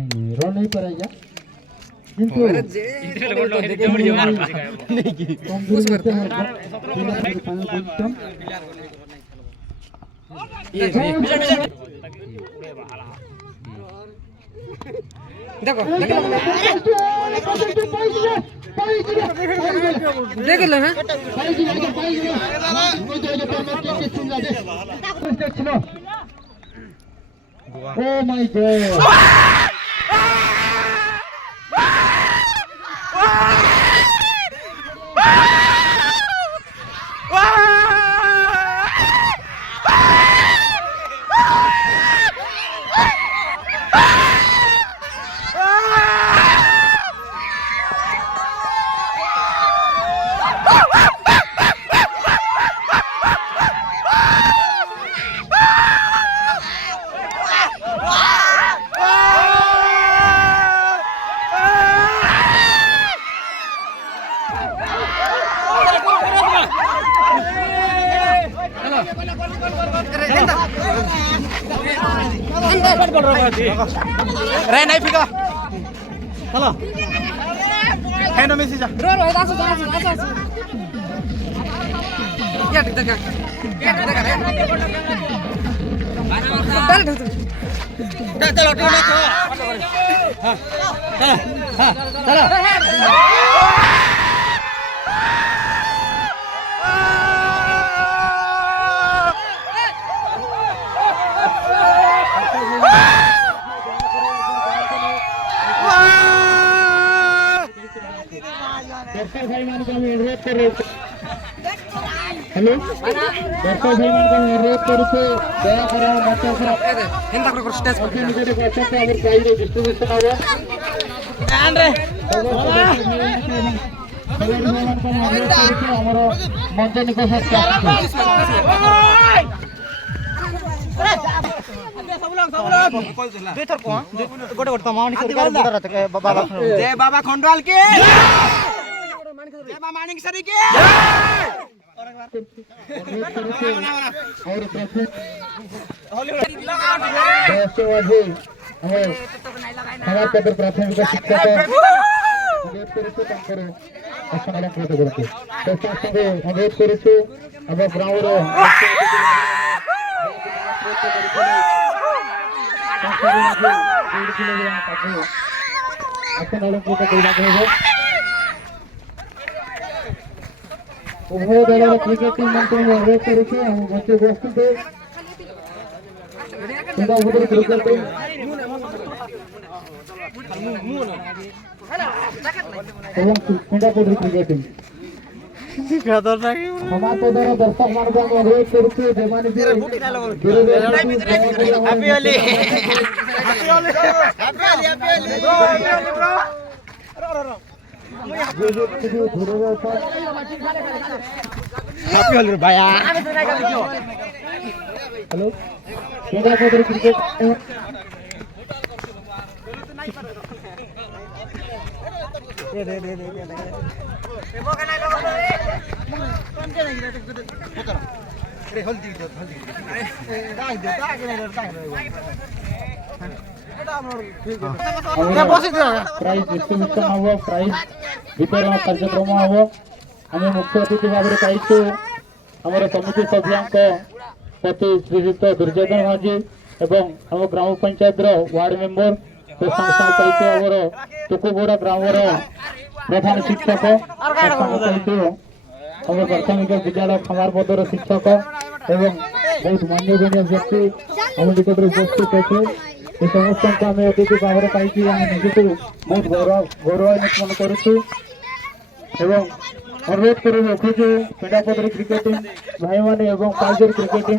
नहीं रो नहीं पड़ेगा किंतु देखो देख लो हैं Oh my God! Ren naik Vika. Halo. Hand Messi जा. Bro, atas. Ya, dekat. चलो दर्शक भाई मान को अनुरोध करू हेलो दर्शक भाई मान को अनुरोध करू दया करा बच्चा से Hendak rekor stage ओके निकट बच्चा से अगर प्राइज डिस्ट्रीब्यूशन होगा Kan re. हमारा मंच निकट जय बाबा खंडवाल के जय बाबा मानिक सरी के प्राथमिक शिक्षक अनुरोध करुछु अब ग्राउंड उभय दल क्रिकेट टीम अनुरोध करुछु प्रस्तुत क्रिकेट टीम क्रीडापटू क्रिकेट टीम समाज द्वारा दर्शक मान को अनुरोध करुछु हेलो क्रीडापटू क्रिकेट प्राइज डिस्ट्रीब्यूशन हम प्राइज वितरण कार्यक्रम हम आम मुख्य अतिथि भाव में पाइछु आम समिति सभ्यों प्रति श्रीयुक्त दुर्योधन माझी एवं आम ग्राम पंचायत वार्ड मेंबर आमर टुकुबोड़ा ग्राम प्रधान शिक्षक आम प्राथमिक विद्यालय खमारपदर शिक्षक एवं बहुत मान्यगण्य व्यक्ति आम निकट उपस्थित अच्छे ये समस्त आम अतिथि भाव में पाई निजी बहुत गौरवान्वित मन करुँ अनुरोध कर रखुचु क्रीडापटू क्रिकेट टीम भाई मैंने पाइजर क्रिकेट टीम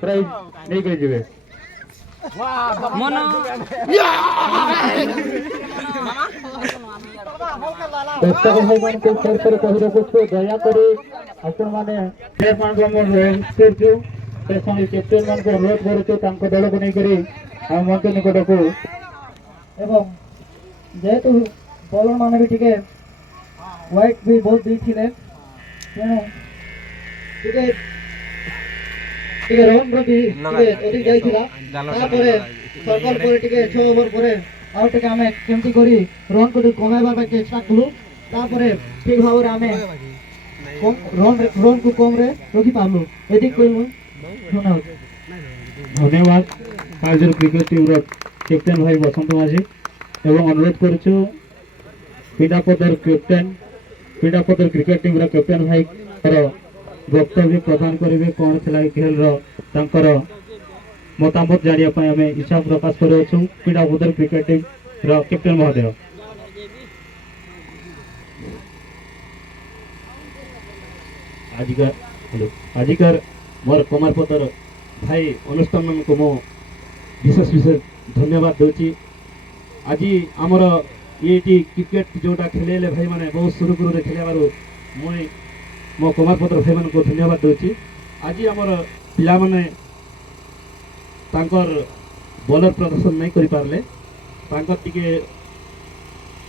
प्राइज नहीं जी दर्शक भाई मान को फेर फेर कही रखुछु दयाकोरी आपण माने फेर मान को अनुरोध करछु से समय कैप्टेन मान को अनुरोध करुछु तांको दल को नहीं करी हम मंच निकट को एवं जेहेतु बॉलर माने भी टिके व्हाइट भी बहुत देइथिले तेणु टिके टिके रन रवि टिके अधिक जाइथिला तापरे सर्कल पर टिके 6 ओवर परे आउ टिके हमें केमती करी रन को कमाइबा पे चेष्टा कलु तापरे ठीक भाबरे हमें रन को कम रे रखि पालु एदिक कइलु धन्यवाद धन्यवाद कार्जर क्रिकेट टीम रो कैप्टेन भाई बसंत माझी एवं अनुरोध करुछु पीडापदर क्रिकेट टीम रो कैप्टेन भाई रो वक्तव्य प्रदान करेंगे कौन थिला खेल रो तांकर मतामत जानिया पय हमें इच्छा प्रकाश करूछु पीडापदर क्रिकेट टीम रो कैप्टेन महोदय आजिकर मोर कमारपतर भाई अनुष्ठान को मो विशेष विशेष धन्यवाद दूची आज आमर ये क्रिकेट जोटा खेलेले भाई माने बहुत सुरुखुरु रे खेलेबारु मुई मो कमारपतर भाई मान को धन्यवाद दूची आज आमर पिला माने तांकर बॉलर प्रदर्शन नहीं करि पारले तांकर टिके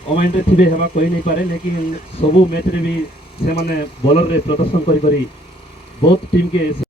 अमाइंड रे थिबे हेबा कोई नहीं पारे लेकिन सबु मैच रे भी से माने बॉलर रे प्रदर्शन करी बहुत टीम के